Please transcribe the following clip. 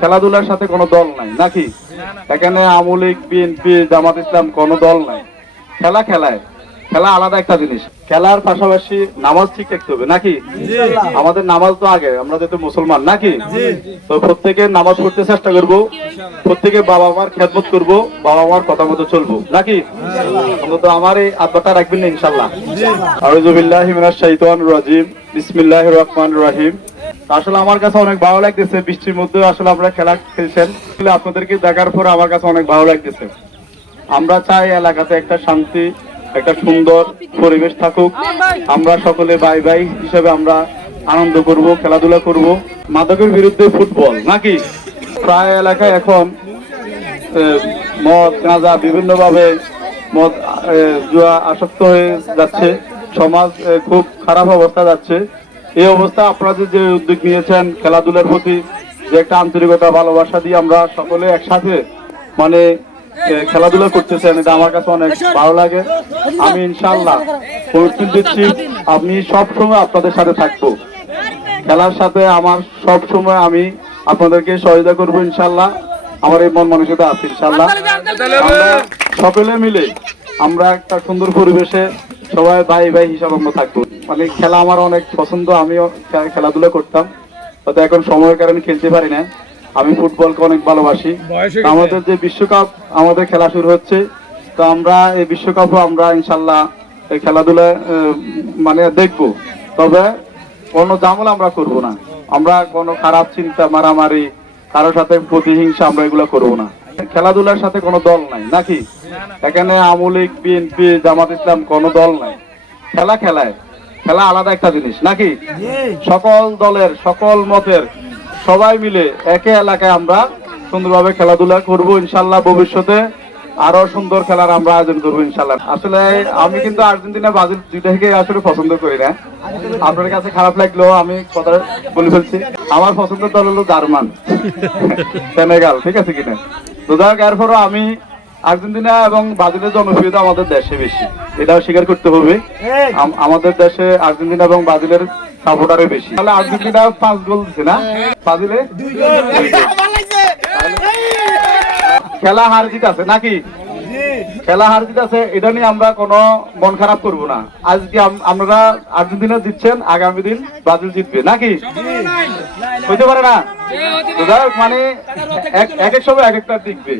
খেলাধুলার সাথে কোনো দল নাই নাকি? এখানে আওয়ামী লীগ, বিএনপি, জামাত ইসলাম কোনো দল নাই। খেলা খেলায়, খেলা আলাদা একটা জিনিস। খেলার পাশাপাশি নামাজ ঠিক রাখতে হবে নাকি? আমাদের নামাজ তো আগে, আমরা যেহেতু মুসলমান নাকি, তো প্রত্যেকে নামাজ পড়তে চেষ্টা করব, প্রত্যেকে বাবা মার খেদমত করব, বাবা মার কথা মতো চলবো নাকি? অন্তত আমার এই আব্বাটা রাখবেন না ইনশাল্লাহ। আউযু বিল্লাহি মিনাশ শাইতানির রাজিম, বিসমিল্লাহির রহমানির রহিম। আসলে আমার কাছে অনেক ভালো লাগতেছে, বৃষ্টির মধ্যে আসলে আমরা খেলা খেলছেন, আপনাদেরকে দেখার পর আমার কাছে অনেক ভালো লাগতেছে। আমরা চাই এলাকাতে একটা শান্তি, একটা সুন্দর পরিবেশ থাকুক। আমরা সকলে ভাই ভাই হিসেবে আমরা আনন্দ করব, খেলাধুলা করব। মাদকের বিরুদ্ধে ফুটবল নাকি? প্রায় এলাকায় এখন মদ, গাঁজা, বিভিন্ন ভাবে মদ, জুয়া আসক্ত হয়ে যাচ্ছে। সমাজ খুব খারাপ অবস্থা যাচ্ছে। এই অবস্থা আপনারা যে উদ্যোগ নিয়েছেন খেলাধুলার প্রতি, যে একটা আন্তরিকতা ভালোবাসা দিয়ে আমরা সকলে একসাথে মানে খেলাধুলা করতেছেন, এটা আমার কাছে অনেক ভালো লাগে। আমি ইনশাআল্লাহ কমিটমেন্ট দিচ্ছি, আমি সবসময় আপনাদের সাথে থাকবো। খেলার সাথে আমার সব সময় আমি আপনাদেরকে সহায়তা করবো ইনশাআল্লাহ। আমার এই মন মানসিকতা আছে ইনশাআল্লাহ। আমরা সকলে মিলে আমরা একটা সুন্দর পরিবেশে সবাই ভাই ভাই হিসাবে আমরা থাকবো। মানে খেলা আমার অনেক পছন্দ, আমিও খেলাধুলা করতাম, হয়তো এখন সময়ের কারণে খেলতে পারি না। আমি ফুটবলকে অনেক ভালোবাসি। আমাদের যে বিশ্বকাপ আমাদের খেলা শুরু হচ্ছে, তো আমরা এই বিশ্বকাপও আমরা ইনশাল্লাহ এই খেলাধুলা মানে দেখবো। তবে কোনো ঝামেলা আমরা করব না, আমরা কোনো খারাপ চিন্তা, মারামারি, কারোর সাথে প্রতিহিংসা আমরা এগুলো করব না। খেলাধুলার সাথে কোনো দল নাই নাকি? এখানে আওয়ামী লীগ, বিএনপি, জামাত ইসলাম কোনো দল নাই। খেলা খেলায়, খেলা আলাদা একটা জিনিস নাকি? সকল দলের, সকল মতের সবাই মিলে একে এলাকায় আমরা সুন্দরভাবে খেলাধুলা করব ইনশাল্লাহ। ভবিষ্যতে আরো সুন্দর খেলার আমরা আয়োজন করবো ইনশাল্লাহ। আসলে আমি কিন্তু আর্জেন্টিনা, ব্রাজিল দুইটাকে আসলে পছন্দ করি না। আপনার কাছে খারাপ লাগলেও আমি কথা বলে ফেলছি, আমার পছন্দের দল হলো জার্মান, সেনেগাল, ঠিক আছে কিনা? তো যাই হোক, এরপরও আমি আর্জেন্টিনা এবং ব্রাজিলের জনপ্রিয়তা আমাদের দেশে বেশি, এটাও স্বীকার করতে হবে। আমাদের দেশে আর্জেন্টিনা এবং ব্রাজিলের সাপোর্টারই বেশি। তাহলে আর্জেন্টিনা 5 গোল দিচ্ছে না, ব্রাজিলে 2 গোল। খেলা হার জিত আছে নাকি? খেলা হার জিত আছে, এটা নিয়ে আমরা কোনো মন খারাপ করব না। আজকে আমরা আর্জেন্টিনা জিতছেন, আগামী দিন ব্রাজিল জিতবে নাকি? হইতে পারে না? মানে এক এক সময় এক একটা জিতবে।